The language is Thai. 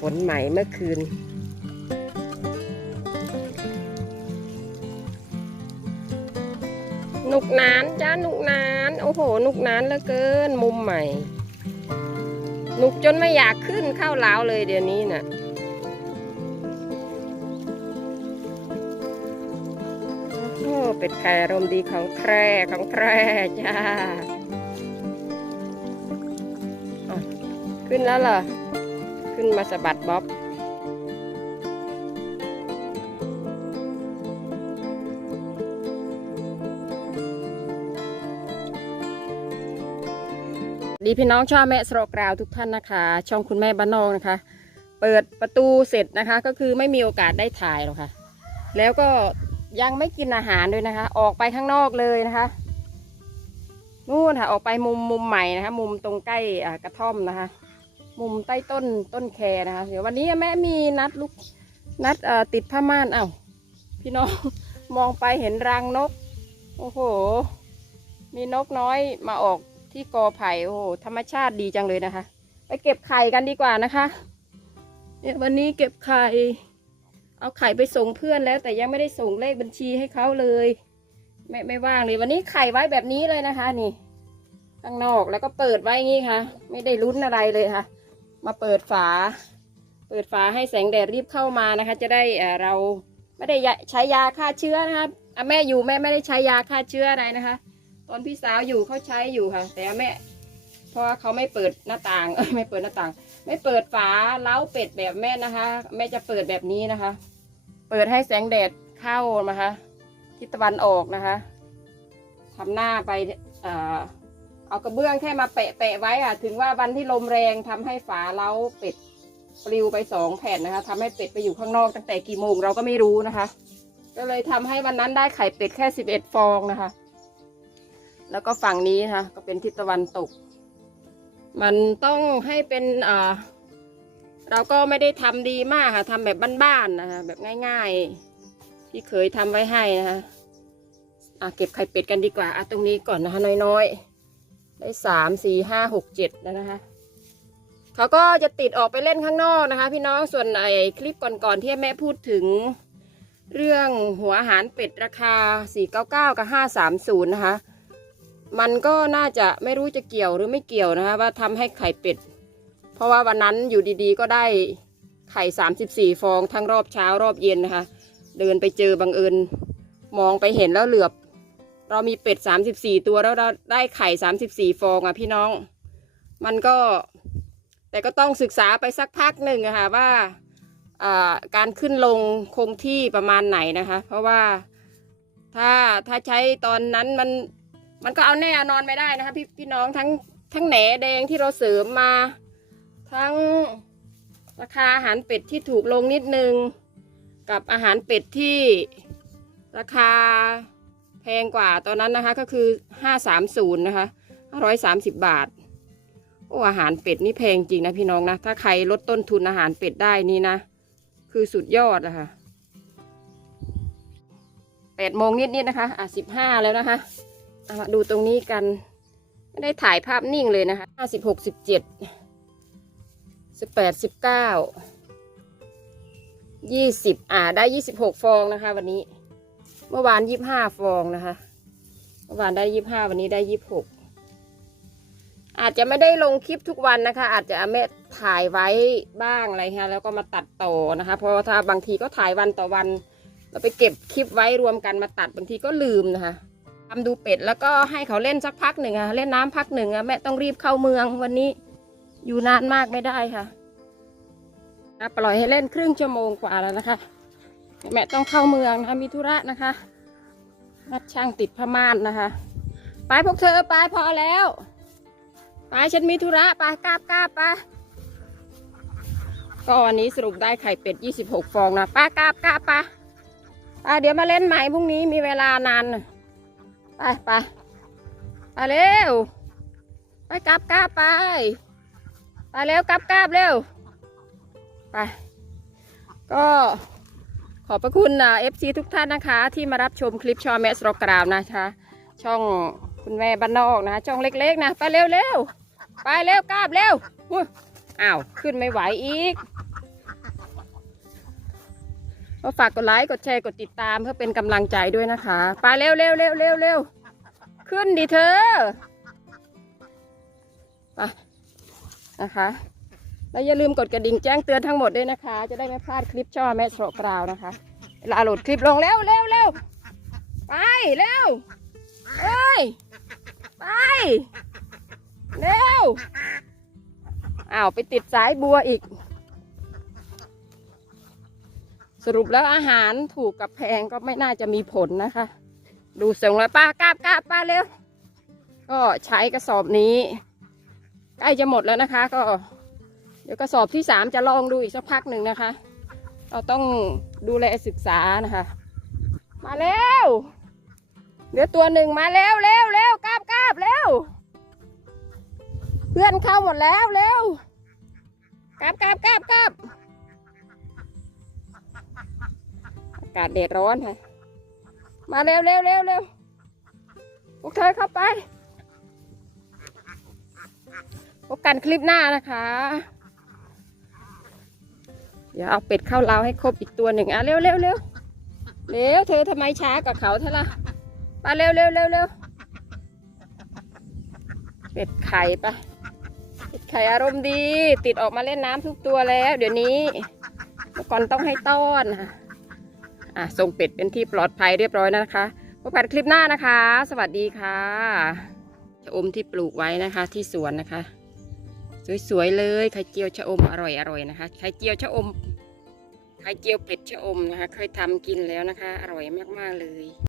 ฝนใหม่เมื่อคืนหนุกนานจ้าหนุกนาน โอ้โหหนุกนานเหลือเกิน มุมใหม่หนุกจนไม่อยากขึ้นเข้าล้าวเลยเดี๋ยวนี้น่ะโอ้เป็ดไข่รมดีของแท้ของแท้จ้า ขึ้นแล้วเหรอ ขึ้นมาสะบัดบ๊อบ ดีพี่น้องชอบแม่สโรกราวทุกท่านนะคะ ช่องคุณแม่บ้านนอกนะคะ เปิดประตูเสร็จนะคะ ก็คือไม่มีโอกาสได้ถ่ายหรอกค่ะ แล้วก็ยังไม่กินอาหารด้วยนะคะ ออกไปข้างนอกเลยนะคะนู่นค่ะออกไปมุมมุมใหม่นะคะ มุมตรงใกล้กระท่อมนะคะ มุมใต้ต้นต้นแคนะคะ เดี๋ยววันนี้แม่มีนัดลูกนัดติดผ้าม่านเอ้าพี่น้องมองไปเห็นรังนก โอ้โห มีนกน้อยมาออกที่กอไผ่โอ้โหธรรมชาติดีจังเลยนะคะ ไปเก็บไข่กันดีกว่านะคะเนี่ยวันนี้เก็บไข่ เอาไข่ไปส่งเพื่อนแล้ว แต่ยังไม่ได้ส่งเลขบัญชีให้เขาเลยไม่ไม่ว่างเลยวันนี้ไข่ไว้แบบนี้เลยนะคะ นี่ข้างนอกแล้วก็เปิดไว้งงี้ค่ะ ไม่ได้ลุ้นอะไรเลยค่ะ มาเปิดฝา เปิดฝาให้แสงแดดรีบเข้ามานะคะ จะได้เราไม่ได้ใช้ยาฆ่าเชื้อนะคะแม่อยู่แม่ไม่ได้ใช้ยาฆ่าเชื้ออะไรนะคะ ตอนพี่สาวอยู่เขาใช้อยู่ค่ะ แต่แม่เพราะเขาไม่เปิดหน้าต่างเอ้ยไม่เปิดหน้าต่าง ไม่เปิดฝาเล้าเป็ดแบบแม่นะคะ แม่จะเปิดแบบนี้นะคะ เปิดให้แสงแดดเข้านะคะทิศตะวันออกนะคะทำหน้าไปเอ่อ เอากระเบื้องแค่มาแปะแปะไว้อะถึงว่าวันที่ลมแรงทำให้ฝาเล้าเป็ดปลิวไปสองแผ่นนะคะทำให้เป็ดไปอยู่ข้างนอกตั้งแต่กี่โมงเราก็ไม่รู้นะคะ ก็เลยทำให้วันนั้นได้ไข่เป็ดแค่สิบเอ็ดฟองนะคะ แล้วก็ฝั่งนี้นะคะก็เป็นทิศตะวันตก มันต้องให้เป็นอ่าเราก็ไม่ได้ทำดีมากค่ะทำแบบบ้านๆนะคะ แบบง่าย ๆ ที่เคยทำไว้ให้นะคะอะเก็บไข่เป็ดกันดีกว่าอะตรงนี้ก่อนนะคะน้อยๆ ได้สามสี่ห้าหกเจ็ดแล้วนะคะเขาก็จะติดออกไปเล่นข้างนอกนะคะ พี่น้องส่วนไอ้คลิปก่อนๆที่แม่พูดถึง เรื่องหัวอาหารเป็ดราคา 499 กับ 530 นะคะ มันก็น่าจะไม่รู้จะเกี่ยวหรือไม่เกี่ยวนะคะ ว่าทำให้ไข่เป็ด เพราะว่าวันนั้นอยู่ดีๆ ก็ได้ไข่ 34 ฟองทั้งรอบเช้ารอบเย็นนะคะ เดินไปเจอบังเอิญมองไปเห็นแล้วเหลือบ เรามีเป็ด34ตัวแล้วเราได้ไข่34ฟองอะพี่น้อง มันก็ แต่ก็ต้องศึกษาไปสักพักหนึ่งอะค่ะว่าการขึ้นลงคงที่ประมาณไหนนะคะ เพราะว่าถ้าถ้าใช้ตอนนั้นมันมันก็เอาแน่นอนไม่ได้นะคะพี่พี่น้องทั้งทั้งแหนแดงที่เราเสริมมา ทั้งราคาอาหารเป็ดที่ถูกลงนิดนึง กับอาหารเป็ดที่ราคา แพงกว่าตอนนั้นนะคะก็คือห้าสามศูนย์นะคะร้อยสามสิบบาท โอ้อาหารเป็ดนี่แพงจริงนะพี่น้องนะ ถ้าใครลดต้นทุนอาหารเป็ดได้นี่นะ คือสุดยอดอะคะแปดโมงนิดๆนะคะ อะสิบห้าแล้วนะคะเอามาดูตรงนี้กัน ไม่ได้ถ่ายภาพนิ่งเลยนะคะห้าสิบหกสิบเจ็ดสิบแปดสิบเก้ายี่สิบอ่าได้ยี่สิบหกฟองนะคะวันนี้ เมื่อวานยี่ห้าฟองนะคะ เมื่อวานได้ยี่ห้าวันนี้ได้ยี่หกอาจจะไม่ได้ลงคลิปทุกวันนะคะ อาจจะแม่ถ่ายไว้บ้างอะไรค่ะแล้วก็มาตัดต่อนะคะ เพราะถ้าบางทีก็ถ่ายวันต่อวัน เราไปเก็บคลิปไว้รวมกันมาตัดบางทีก็ลืมนะคะทำดูเป็ดแล้วก็ให้เขาเล่นสักพักหนึ่งอะเล่นน้ำพักหนึ่งอะแม่ต้องรีบเข้าเมืองวันนี้อยู่นานมากไม่ได้ค่ะปล่อยให้เล่นครึ่งชั่วโมงกว่าแล้วนะคะ แม่ต้องเข้าเมืองนะคะมีธุระนะคะนัดช่างติดผ้าม่านนะคะ ไปพวกเธอไปพอแล้ว ไปฉันมีธุระไปกราบกราบไปก็วันนี้สรุปได้ไข่เป็ด 26 ฟองนะไป้ากราบกราบไปไปเดี๋ยวมาเล่นใหม่พรุ่งนี้มีเวลานานไปไปไปเร็วไปกราบกราบไปไปเร็วกราบกราบเร็วไปก็ ขอบพระคุณเอฟซีทุกท่านนะคะ ที่มารับชมคลิปชอแมสโรกราวนะคะ ช่องคุณแม่บ้านนอกนะช่องเล็กๆนะ ไปเร็วๆ ไปเร็วกราบเร็วอ้าว ขึ้นไม่ไหวอีกก็ฝากกดไลค์กดแชร์กดติดตามเพื่อเป็นกำลังใจด้วยนะคะ ไปเร็วเร็วเร็วเร็วเร็วขึ้นดิเธอไปนะคะ แล้วอย่าลืมกดกระดิ่งแจ้งเตือนทั้งหมดด้วยนะคะ จะได้ไม่พลาดคลิปช่อแม่โสกราวนะคะเวลาโหลดคลิปลงเร็วเร็วเร็วไปเร็วเอ้ยไปเร็วอ้าวไปติดสายบัวอีก สรุปแล้วอาหารถูกกับแพงก็ไม่น่าจะมีผลนะคะ ดูส่งแล้วป้ากาบกาบป้าเร็ว ก็ใช้กระสอบนี้ ใกล้จะหมดแล้วนะคะก็ ดี๋ยวกระสอบที่สามจะลองดูอีกสักพักหนึ่งนะคะ เราต้องดูแลศึกษานะคะ มาเร็วเหลือตัวหนึ่งมาเร็วเร็วเร็วกราบกราบเร็วเพื่อนเข้าหมดแล้วเร็วกราบกราบกราบกราบอากาศแดดร้อนค่ะมาเร็วเร็วเร็วเร็วพวกเธอเข้าไปพบกันคลิปหน้านะคะ เดี๋ยวเอาเป็ดเข้าเล้าให้ครบอีกตัวหนึ่งอะเร็วเร็วเร็วเร็วเธอทำไมช้ากับเขาเท่าล่ะไปเร็วเร็วเร็วเร็วเป็ดไข่ไปะเป็ดไข่อารมณ์ดี ติดออกมาเล่นน้ำทุกตัวแล้ว เดี๋ยวนี้เมื่อก่อนต้องให้ต้อนค่ะอะส่งเป็ดเป็นที่ปลอดภัยเรียบร้อยนะคะพบกันคลิปหน้านะคะ สวัสดีค่ะชะอมที่ปลูกไว้นะคะที่สวนนะคะ สวยๆเลยไข่เจียวชะอมอร่อยๆนะคะไข่เจียวชะอมไข่เจียวเป็ดชะอมนะคะ เคยทำกินแล้วนะคะ อร่อยมากๆเลย